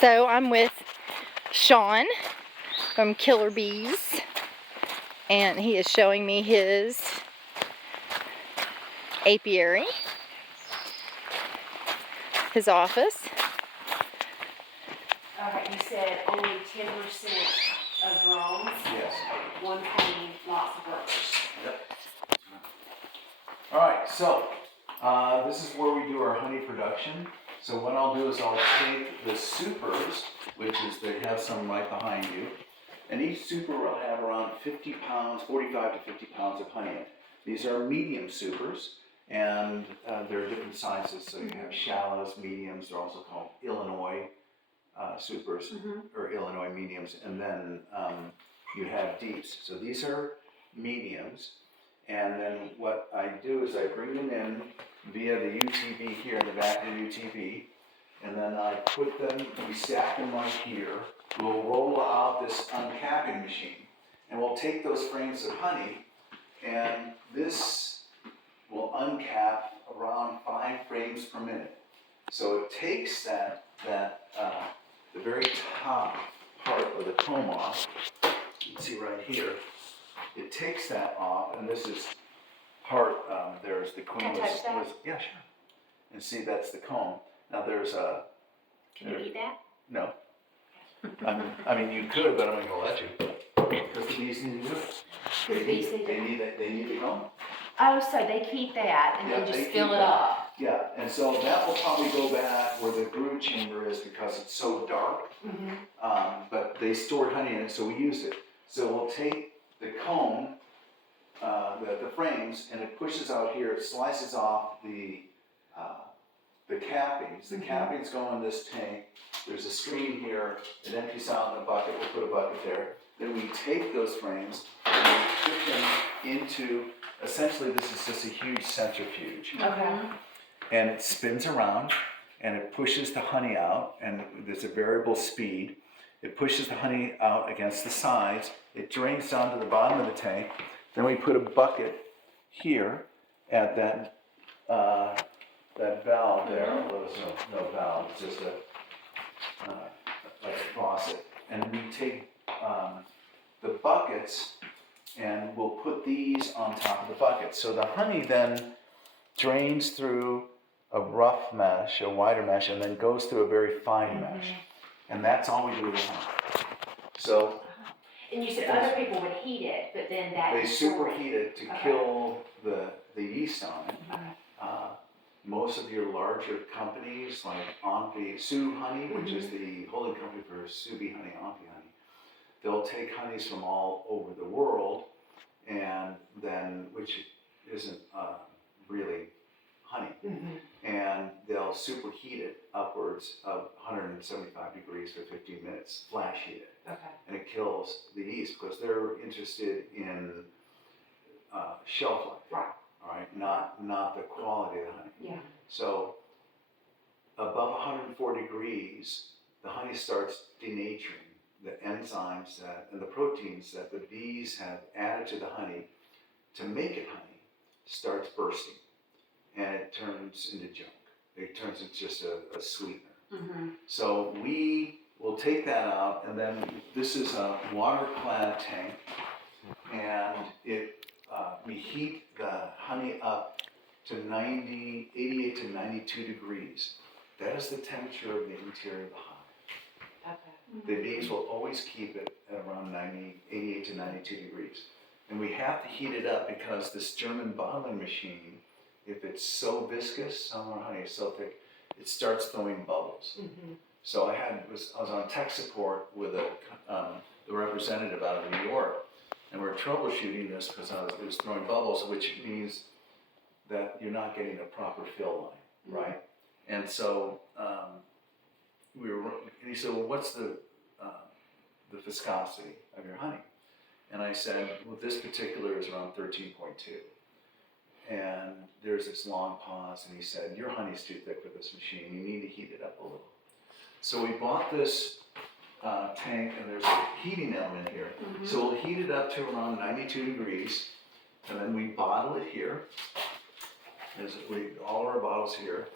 So I'm with Sean from Killer Bees, and he is showing me his apiary, his office. Okay, you said only 10% of drones? Yes. One queen, lots of workers. Yep. Alright, so this is where we do our honey production. So what I'll do is I'll take the supers, which is they have some right behind you, and each super will have around 50 pounds, 45 to 50 pounds of honey in it. These are medium supers, and there are different sizes. So you have shallows, mediums, they're also called Illinois supers, or Illinois mediums, and then you have deeps. So these are mediums, and then what I do is I bring them in via the UTV here in the back of the UTV, and then I put them, we stack them right here. We'll roll out this uncapping machine, and we'll take those frames of honey, and this will uncap around 5 frames per minute. So it takes the very top part of the comb off. You can see right here. It takes that off, and this is part. There's the queen. Can I touch that? Yeah, sure. And see, that's the comb. Now there's a. Can you eat that? No. I mean, you could, but I'm not going to let you. Because the bees need to do it. They need the comb. Oh, so they keep that and then just fill it up. Yeah, and so that will probably go back where the brood chamber is because it's so dark. But they stored honey in it, so we used it. So we'll take the comb, the frames, and it pushes out here. It slices off the cappings. The cappings go in this tank. There's a screen here. It empties out in a bucket. We'll put a bucket there. Then we take those frames and we put them into, essentially this is just a huge centrifuge. Okay. And it spins around and it pushes the honey out, and there's a variable speed. It pushes the honey out against the sides. It drains down to the bottom of the tank. Then we put a bucket here at that valve there. Well, there's no valve, it's just like a faucet. And we take the buckets and we'll put these on top of the buckets. So the honey then drains through a rough mesh, a wider mesh, and then goes through a very fine mesh. And that's all we do with the honey. So. And you said other people would heat it, but then that. They superheat it to kill the yeast on it. Most of your larger companies, like Ampi, Sioux Honey, which is the holding company for Sioux Bee Honey, Ampi Honey, they'll take honeys from all over the world, and then, which isn't really honey, and they'll superheat it upwards of 175 degrees for 15 minutes, flash heat it, and it kills the yeast because they're interested in shelf life. Right. All right, not the quality of the honey. Yeah. So above 104 degrees, the honey starts denaturing. The enzymes and the proteins that the bees have added to the honey to make it honey starts bursting, and it turns into junk. It turns into just a sweetener. So we will take that out, and then this is a water-clad tank, and we heat the honey up to 88 to 92 degrees. That is the temperature of the interior of the hive. The bees will always keep it at around 88 to 92 degrees. And we have to heat it up because this German bottling machine, if it's so viscous, some of our honey is so thick, it starts throwing bubbles. So I was on tech support with the representative out of New York, and we're troubleshooting this because it was throwing bubbles, which means that you're not getting a proper fill line, right? And so he said, well, what's the viscosity of your honey? And I said, well, this particular is around 13.2. And there's this long pause, and he said, your honey's too thick for this machine. You need to heat it up a little. So we bought this tank, and there's a heating element here. So we'll heat it up to around 92 degrees, and then we bottle it here. All our bottles here.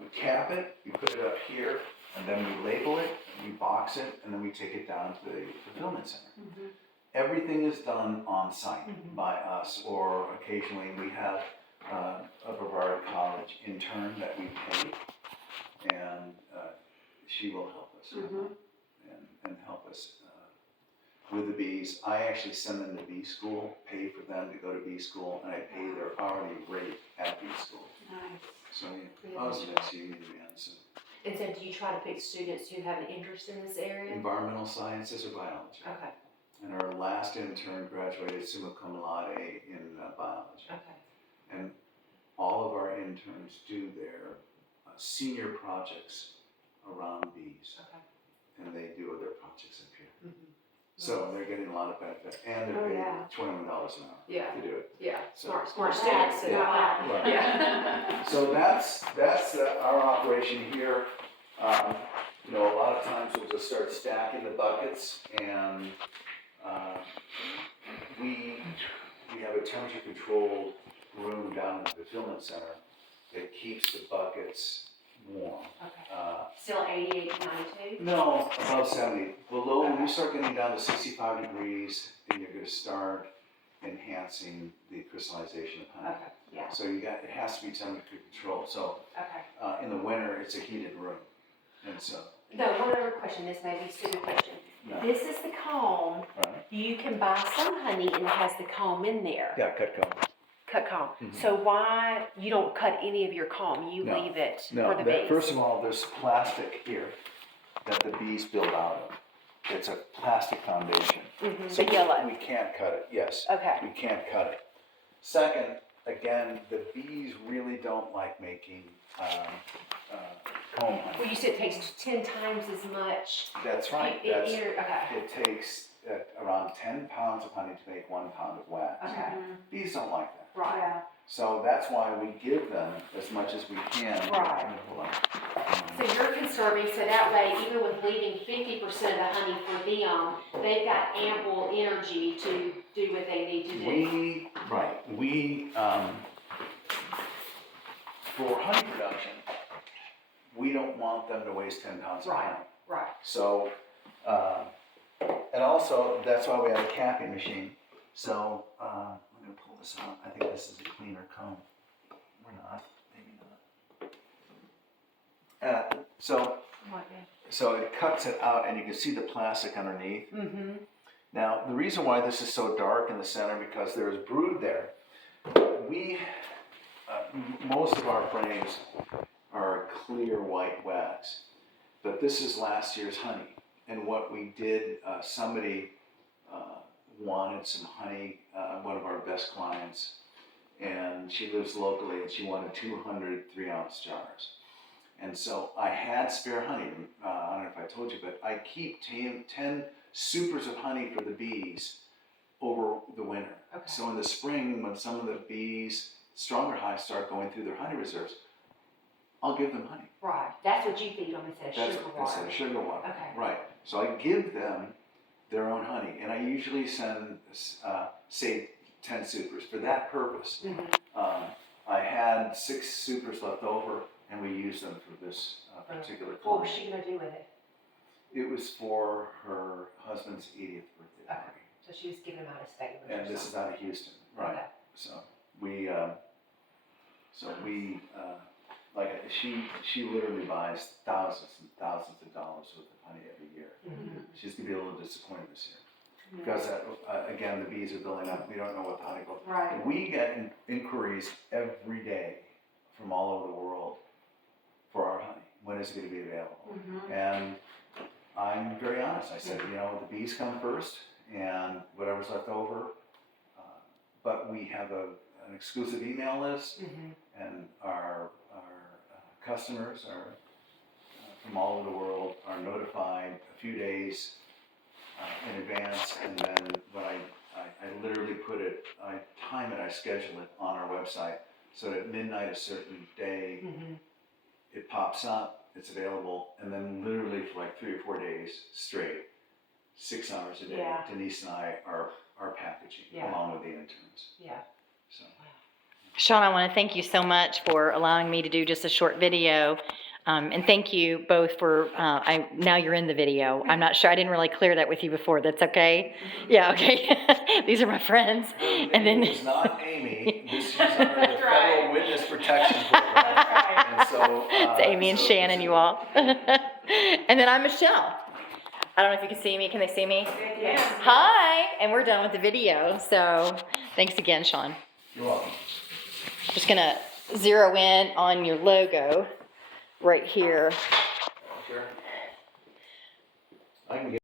We cap it, we put it up here, And then we label it, we box it, and then we take it down to the fulfillment center. Mhm. Everything is done on site by us, or occasionally we have a Brevard College intern that we pay, and she will help us and help us with the bees. I actually send them to bee school, pay for them to go to bee school, and I pay their hourly rate at bee school. Nice. So yeah, I was in SU in the end. So And so do you try to pick students who have an interest in this area? environmental sciences or biology. Okay, And our last intern graduated summa cum laude in biology. okay. And all of our interns do their senior projects around bees. Okay. And they do other projects up here. Mhm. So they're getting a lot of benefit. And they're Oh, paid yeah. $21 an hour Yeah. to do it. Yeah, So- smart students. Yeah. Right. Yeah. So that's our operation here. You know, a lot of times we'll just start stacking the buckets, and we have a temperature controlled room down in the fulfillment center that keeps the buckets warm. Okay. Still 88 to 92? No, above 70. Below, when you start getting down to 65 degrees, then you're going to start enhancing the crystallization of honey. Okay, yeah, So it has to be temperature controlled. So okay. in the winter, it's a heated room, and so No, one other question, this may be a stupid question. no. This is the comb. Right? You can buy some honey and it has the comb in there. Yeah, cut comb. Cut comb. Mhm. So why, you don't cut any of your comb, you No. leave it No, for the bees? first of all, there's plastic here that the bees build out of. It's a plastic foundation. Mhm, So the yellow. we can't cut it. Yes, Okay, we can't cut it. Second, again, the bees really don't like making comb honey. well, you said it takes 10 times as much. That's right. Okay. It takes around 10 pounds of honey to make 1 pound of wax. Okay, Bees don't like that. right. So that's why we give them as much as we can. Right. Hold on. So you're conserving, so that way, even with leaving 50% of the honey for them, they've got ample energy to do what they need to do. We, for honey production, we don't want them to waste 10 pounds of Right. honey. Right. So, and also, that's why we have a capping machine. So, I'm gonna pull this out. I think this is a cleaner comb. We're not, maybe not. So it cuts it out, and you can see the plastic underneath. Mm-hmm. Now, the reason why this is so dark in the center, because there is brood there. Most of our frames are clear white wax, but this is last year's honey. And what we did, somebody wanted some honey, one of our best clients, and she lives locally, and she wanted 200 3-ounce jars. And so I had spare honey. I don't know if I told you, but I keep 10 supers of honey for the bees over the winter. Okay. So in the spring, when some of the bees, stronger hives, start going through their honey reserves, I'll give them honey. Right. That's what you feed them instead of sugar Instead water. of sugar water. Okay. Right. So I give them their own honey, and I usually send, say, 10 supers for that purpose. Mm-hmm. I had 6 supers left over, and we used them for this particular What client. was she going to do with it? It was for her husband's 80th birthday Okay. party. So she was giving them out as favors. And this is out of Houston, right? Okay. So we, she literally buys thousands and thousands of dollars worth of honey every year. Mm-hmm. She's gonna be a little disappointed this year because again, the bees are building up. We don't know what the honey goes. Right. We get inquiries every day from all over the world for our honey. When is it going to be available? Mm-hmm. And I'm very honest. I said, you know, the bees come first, and whatever's left over. But we have an exclusive email list, Mm-hmm. and our customers are from all over the world are notified a few days in advance, and then when I literally put it, I time it, I schedule it on our website, so that at midnight a certain day, Mm-hmm. it pops up, it's available, and then literally for like 3 or 4 days straight, 6 hours a day, Yeah. Denise and I are packaging Yeah. along with the interns. Yeah. So Sean, I want to thank you so much for allowing me to do just a short video. And thank you both for, now you're in the video. I'm not sure, I didn't really clear that with you before. That's okay? Yeah, okay. These are my friends. And then. It's not Amy. This is under the Federal Witness Protection Program. And so. It's Amy and Shannon, you all. And then I'm Michelle. I don't know if you can see me. Can they see me? Yes. Hi. And we're done with the video. So thanks again, Sean. You're welcome. Just gonna zero in on your logo right here.